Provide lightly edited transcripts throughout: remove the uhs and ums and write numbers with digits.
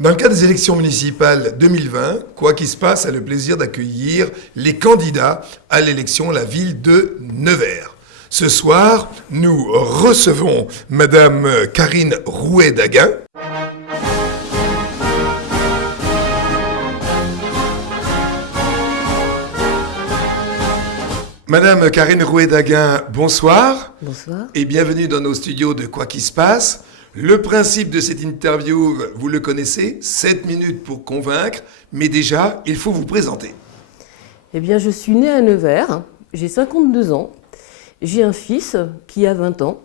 Dans le cadre des élections municipales 2020, Quoi qu'il se passe a le plaisir d'accueillir les candidats à l'élection à la ville de Nevers. Ce soir, nous recevons Madame Karine Rouet-Daguin. Madame Karine Rouet-Daguin, bonsoir. Bonsoir. Et bienvenue dans nos studios de Quoi qu'il se passe. Le principe de cette interview, vous le connaissez, 7 minutes pour convaincre, mais déjà, il faut vous présenter. Eh bien, je suis née à Nevers, j'ai 52 ans, j'ai un fils qui a 20 ans,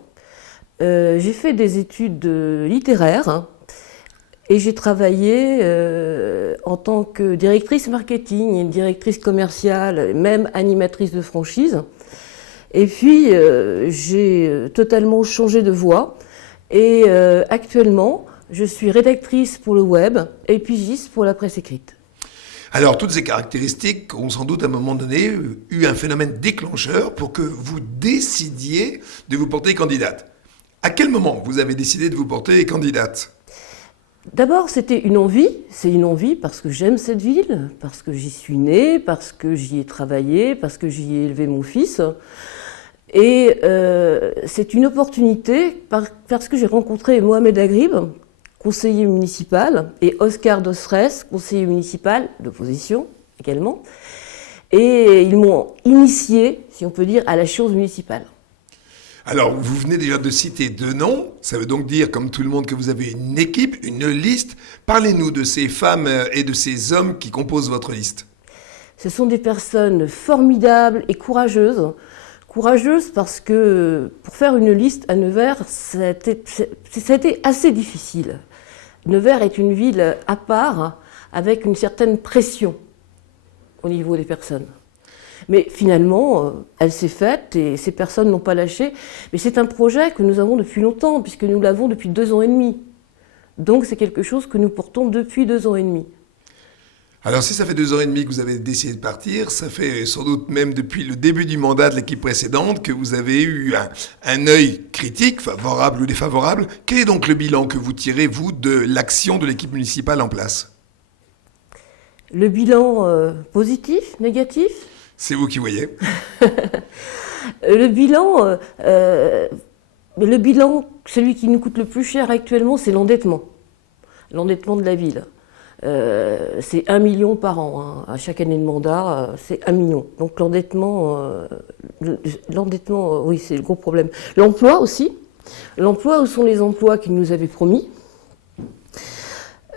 j'ai fait des études littéraires et j'ai travaillé en tant que directrice marketing, directrice commerciale, même animatrice de franchise. Et puis, j'ai totalement changé de voie. Et actuellement, je suis rédactrice pour le web et pigiste pour la presse écrite. Alors, toutes ces caractéristiques ont sans doute à un moment donné eu un phénomène déclencheur pour que vous décidiez de vous porter candidate. À quel moment vous avez décidé de vous porter candidate ? D'abord, c'était une envie. C'est une envie parce que j'aime cette ville, parce que j'y suis née, parce que j'y ai travaillé, parce que j'y ai élevé mon fils. Et c'est une opportunité parce que j'ai rencontré Mohamed Agrib, conseiller municipal, et Oscar Dosres, conseiller municipal d'opposition également. Et ils m'ont initié, si on peut dire, à la chose municipale. Alors, vous venez déjà de citer 2 noms. Ça veut donc dire, comme tout le monde, que vous avez une équipe, une liste. Parlez-nous de ces femmes et de ces hommes qui composent votre liste. Ce sont des personnes formidables et courageuses. Courageuse parce que pour faire une liste à Nevers, ça a été assez difficile. Nevers est une ville à part, avec une certaine pression au niveau des personnes. Mais finalement, elle s'est faite et ces personnes n'ont pas lâché. Mais c'est un projet que nous avons depuis longtemps, puisque nous l'avons depuis 2 ans et demi. Donc c'est quelque chose que nous portons depuis 2 ans et demi. Alors si ça fait 2 ans et demi que vous avez décidé de partir, ça fait sans doute même depuis le début du mandat de l'équipe précédente que vous avez eu un œil critique, favorable ou défavorable. Quel est donc le bilan que vous tirez, vous, de l'action de l'équipe municipale en place ? Le bilan positif, négatif ? C'est vous qui voyez. Le bilan, celui qui nous coûte le plus cher actuellement, c'est l'endettement. L'endettement de la ville. C'est 1 million par an, hein. À chaque année de mandat, c'est 1 million. Donc l'endettement, oui, c'est le gros problème. L'emploi aussi. L'emploi, où sont les emplois qu'ils nous avaient promis ?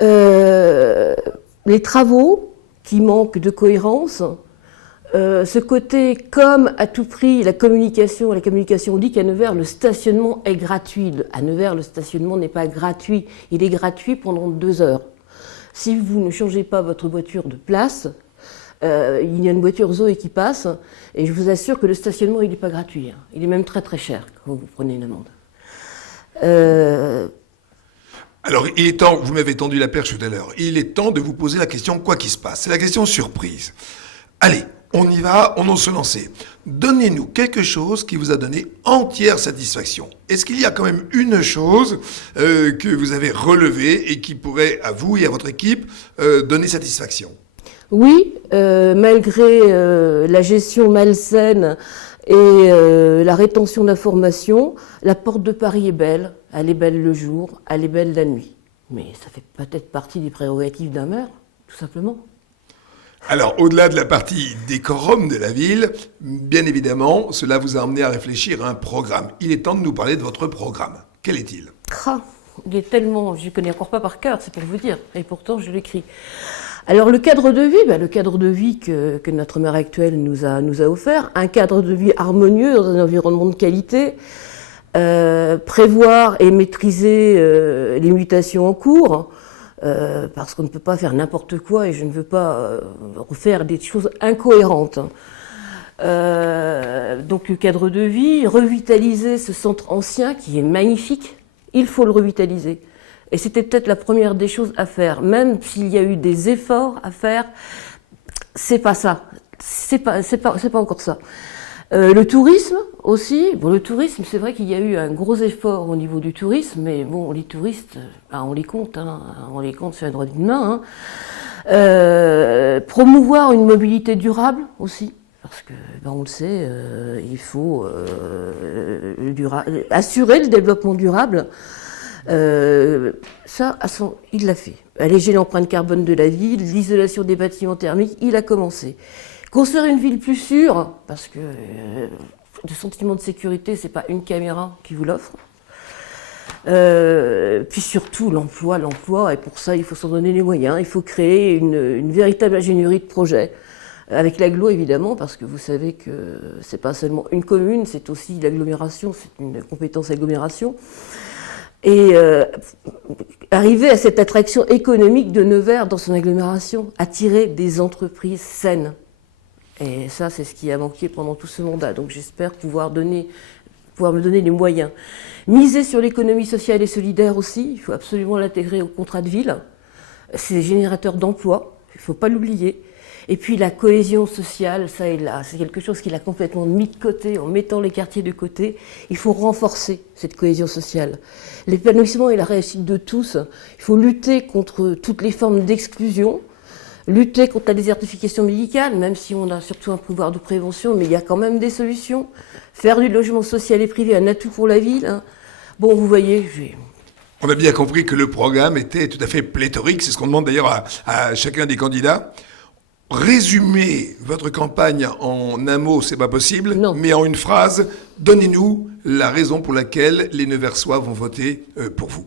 Les travaux qui manquent de cohérence. Ce côté, comme à tout prix, la communication, on dit qu'à Nevers, le stationnement est gratuit. À Nevers, le stationnement n'est pas gratuit. Il est gratuit pendant 2 heures. Si vous ne changez pas votre voiture de place, il y a une voiture Zoé qui passe, et je vous assure que le stationnement, il n'est pas gratuit. Hein. Il est même très très cher quand vous prenez une amende. Alors, il est temps, vous m'avez tendu la perche tout à l'heure, il est temps de vous poser la question quoi qu'il se passe. C'est la question surprise. Allez, on y va, on ose se lancer. Donnez-nous quelque chose qui vous a donné entière satisfaction. Est-ce qu'il y a quand même une chose que vous avez relevée et qui pourrait, à vous et à votre équipe, donner satisfaction ? Oui, malgré la gestion malsaine et la rétention d'informations, la porte de Paris est belle. Elle est belle le jour, elle est belle la nuit. Mais ça fait peut-être partie des prérogatives d'un maire, tout simplement. Alors, au-delà de la partie décorum de la ville, bien évidemment, cela vous a amené à réfléchir à un programme. Il est temps de nous parler de votre programme. Quel est-il ? Il est tellement... Je ne connais encore pas par cœur, c'est pour vous dire. Et pourtant, je l'écris. Alors, le cadre de vie que notre maire actuel nous a offert, un cadre de vie harmonieux dans un environnement de qualité, prévoir et maîtriser les mutations en cours, parce qu'on ne peut pas faire n'importe quoi et je ne veux pas refaire des choses incohérentes. Donc le cadre de vie, revitaliser ce centre ancien qui est magnifique, il faut le revitaliser. Et c'était peut-être la première des choses à faire, même s'il y a eu des efforts à faire, c'est pas ça, c'est pas encore ça. Le tourisme aussi. Bon, le tourisme, c'est vrai qu'il y a eu un gros effort au niveau du tourisme, mais bon, les touristes, on les compte, on les compte sur les doigts d'une main. Promouvoir une mobilité durable aussi, parce que, on le sait, il faut assurer le développement durable. Il l'a fait. Alléger l'empreinte carbone de la ville, l'isolation des bâtiments thermiques, il a commencé. Construire une ville plus sûre, parce que le sentiment de sécurité, c'est pas une caméra qui vous l'offre. Puis surtout l'emploi, et pour ça il faut s'en donner les moyens, il faut créer une véritable ingénierie de projet, avec l'agglo évidemment, parce que vous savez que c'est pas seulement une commune, c'est aussi l'agglomération, c'est une compétence agglomération. Et arriver à cette attraction économique de Nevers dans son agglomération, attirer des entreprises saines. Et ça, c'est ce qui a manqué pendant tout ce mandat. Donc j'espère pouvoir me donner les moyens. Miser sur l'économie sociale et solidaire aussi, il faut absolument l'intégrer au contrat de ville. C'est générateur d'emplois, il ne faut pas l'oublier. Et puis la cohésion sociale, ça et là, c'est quelque chose qu'il a complètement mis de côté, en mettant les quartiers de côté. Il faut renforcer cette cohésion sociale. L'épanouissement et la réussite de tous, il faut lutter contre toutes les formes d'exclusion, lutter contre la désertification médicale, même si on a surtout un pouvoir de prévention, mais il y a quand même des solutions. Faire du logement social et privé un atout pour la ville. Bon, vous voyez, On a bien compris que le programme était tout à fait pléthorique. C'est ce qu'on demande d'ailleurs à chacun des candidats. Résumer votre campagne en un mot, c'est pas possible. Non. Mais en une phrase, donnez-nous la raison pour laquelle les Neversois vont voter pour vous.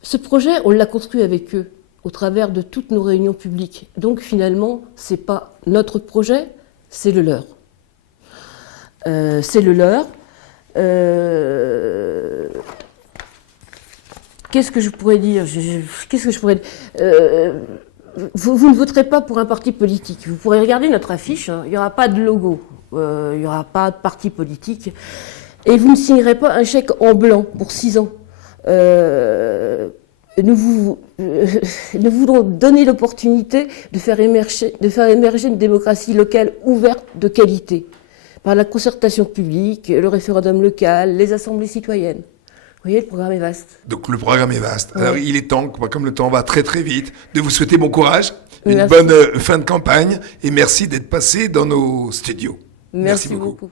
Ce projet, on l'a construit avec eux, au travers de toutes nos réunions publiques. Donc finalement, c'est pas notre projet, c'est le leur. C'est le leur. Qu'est-ce que je pourrais dire Vous ne voterez pas pour un parti politique. Vous pourrez regarder notre affiche, il n'y aura pas de logo, il n'y aura pas de parti politique. Et vous ne signerez pas un chèque en blanc pour 6 ans. Nous voulons donner l'opportunité de faire émerger une démocratie locale ouverte de qualité, par la concertation publique, le référendum local, les assemblées citoyennes. Vous voyez, le programme est vaste. Donc le programme est vaste. Ouais. Alors il est temps, comme le temps va très très vite, de vous souhaiter bon courage, une Merci. bonne fin de campagne et merci d'être passé dans nos studios. Merci beaucoup.